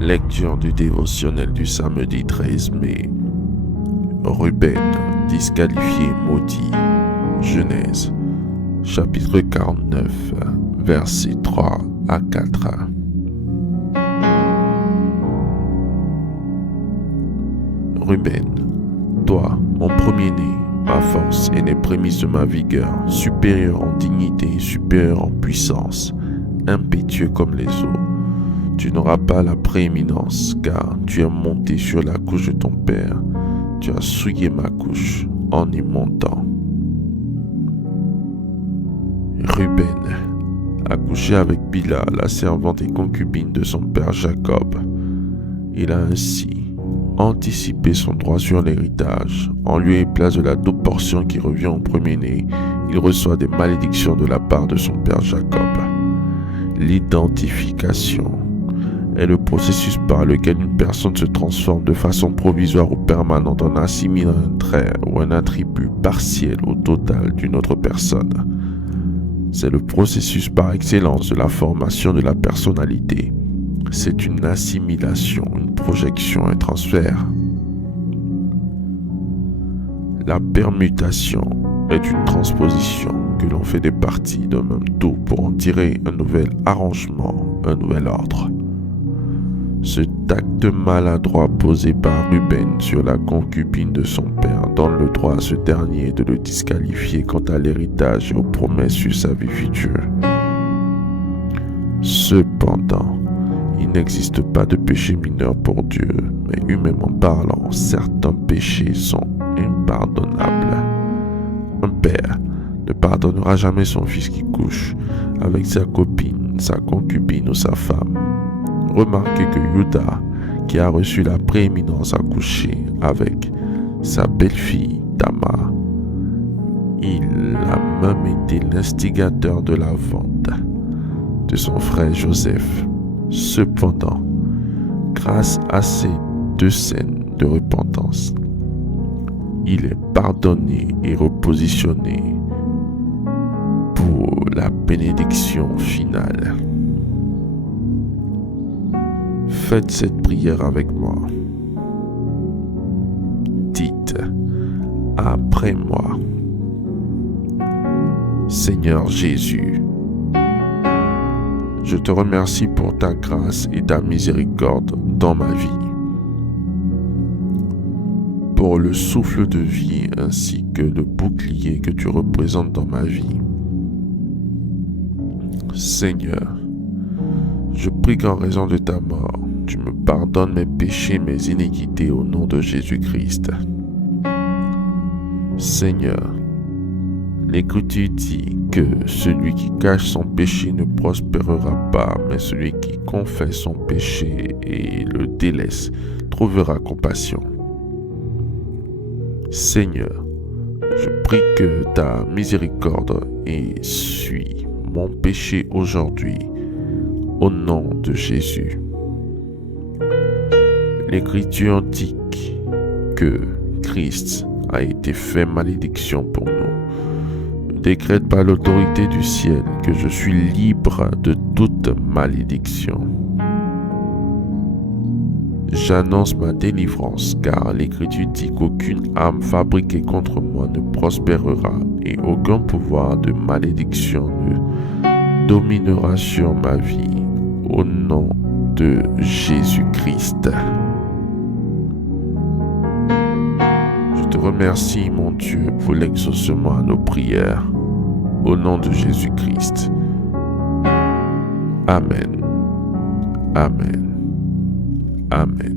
Lecture du dévotionnel du samedi 13 mai. Ruben, disqualifié, maudit. Genèse, chapitre 49, versets 3 à 4. Ruben, toi, mon premier-né, ma force et les prémices de ma vigueur, supérieur en dignité, supérieur en puissance, impétueux comme les eaux, tu n'auras pas la prééminence, car tu es monté sur la couche de ton père. Tu as souillé ma couche en y montant. Ruben a couché avec Bila, la servante et concubine de son père Jacob. Il a ainsi anticipé son droit sur l'héritage. En lieu et place de la double portion qui revient au premier-né, il reçoit des malédictions de la part de son père Jacob. L'identification est le processus par lequel une personne se transforme de façon provisoire ou permanente en assimilant un trait ou un attribut partiel ou total d'une autre personne. C'est le processus par excellence de la formation de la personnalité. C'est une assimilation, une projection, un transfert. La permutation est une transposition que l'on fait des parties d'un même tout pour en tirer un nouvel arrangement, un nouvel ordre. Ce acte maladroit posé par Ruben sur la concubine de son père donne le droit à ce dernier de le disqualifier quant à l'héritage et aux promesses sur sa vie future. Cependant, il n'existe pas de péché mineur pour Dieu, mais humainement parlant, certains péchés sont impardonnables. Un père ne pardonnera jamais son fils qui couche avec sa copine, sa concubine ou sa femme. Remarquez que Judas, qui a reçu la prééminence, a couché avec sa belle-fille Tamar. Il a même été l'instigateur de la vente de son frère Joseph. Cependant, grâce à ces deux scènes de repentance, il est pardonné et repositionné pour la bénédiction finale. Faites cette prière avec moi. Dites après moi: Seigneur Jésus, je te remercie pour ta grâce et ta miséricorde dans ma vie, pour le souffle de vie ainsi que le bouclier que tu représentes dans ma vie. Seigneur, je prie qu'en raison de ta mort, tu me pardonnes mes péchés, mes iniquités au nom de Jésus-Christ. Seigneur, l'Écriture dit que celui qui cache son péché ne prospérera pas, mais celui qui confesse son péché et le délaisse trouvera compassion. Seigneur, je prie que ta miséricorde essuie mon péché aujourd'hui, au nom de Jésus. L'Écriture indique que Christ a été fait malédiction pour nous. Je décrète par l'autorité du ciel que je suis libre de toute malédiction. J'annonce ma délivrance, car l'Écriture dit qu'aucune âme fabriquée contre moi ne prospérera et aucun pouvoir de malédiction ne dominera sur ma vie, au nom de Jésus-Christ. Je te remercie, mon Dieu, pour l'exaucement à nos prières, au nom de Jésus-Christ. Amen. Amen. Amen.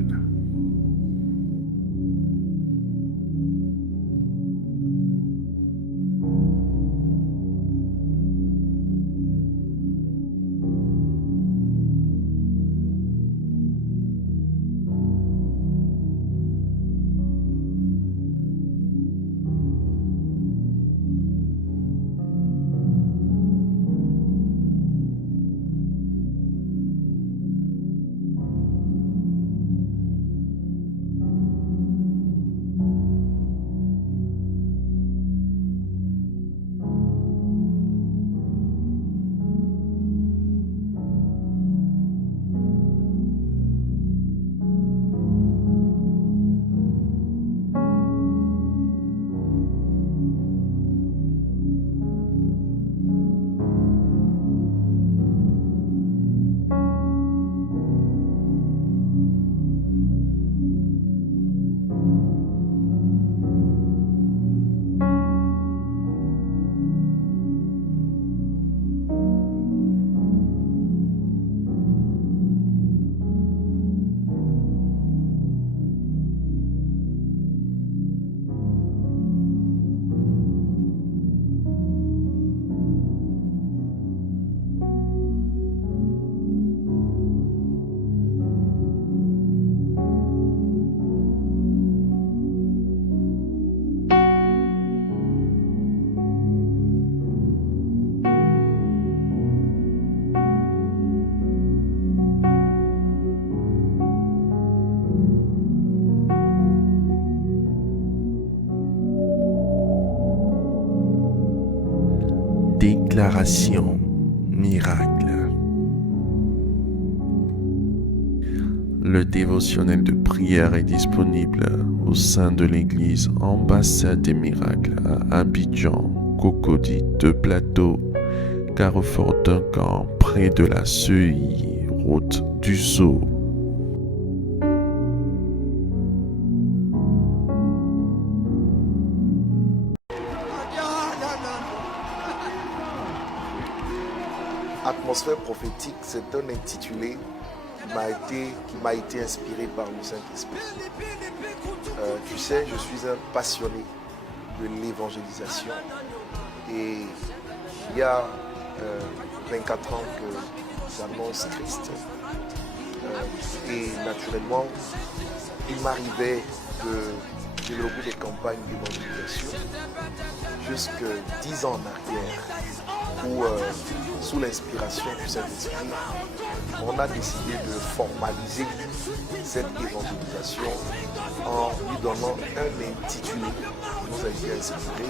Déclaration miracle. Le dévotionnel de prière est disponible au sein de l'église Ambassade des Miracles à Abidjan, Cocody, Deux Plateaux, Carrefour Duncan, près de la Seuilly, route du Zoo. Atmosphère prophétique, c'est un intitulé qui m'a été inspiré par le Saint-Esprit. Tu sais, je suis un passionné de l'évangélisation et il y a 24 ans que j'annonce Christ et naturellement il m'arrivait de développer des campagnes d'évangélisation jusque 10 ans en arrière où sous l'inspiration du Saint-Esprit on a décidé de formaliser cette évangélisation en lui donnant un intitulé qui nous a été inspiré,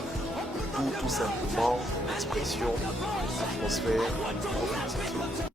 tout simplement l'expression atmosphère prophétique.